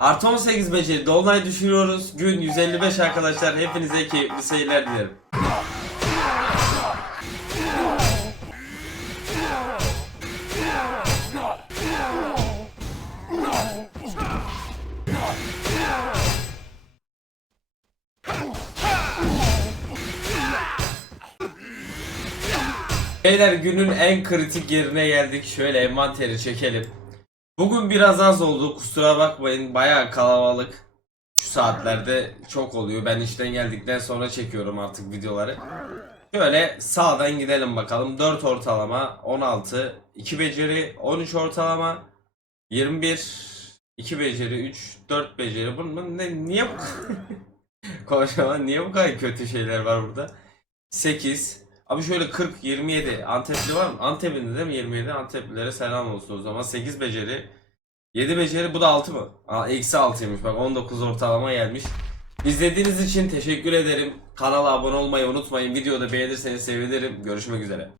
Artı 18 beceri Dolunay düşürüyoruz. Gün 155 arkadaşlar. Hepinize keyifli seyirler dilerim. Beyler günün en kritik yerine geldik. Şöyle envanteri çekelim. Bugün biraz az oldu. Kusura bakmayın. Bayağı kalabalık. Şu saatlerde çok oluyor. Ben işten geldikten sonra çekiyorum artık videoları. Şöyle sağdan gidelim bakalım. 4 ortalama, 16, 2 beceri, 13 ortalama, 21, 2 beceri, 3, 4 beceri. Bunun ne, niye bu Konuşamadım. Niye bu kadar kötü şeyler var burada? 8. Abi şöyle 40, 27. Antepli var mı? Antep'in değil mi 27? Anteplilere selam olsun o zaman. 8 beceri. 7 beceri bu da 6 mı? Aa, eksi 6'ymış bak 19 ortalama gelmiş. İzlediğiniz için teşekkür ederim. Kanala abone olmayı unutmayın. Videoda beğenirseniz sevinirim. Görüşmek üzere.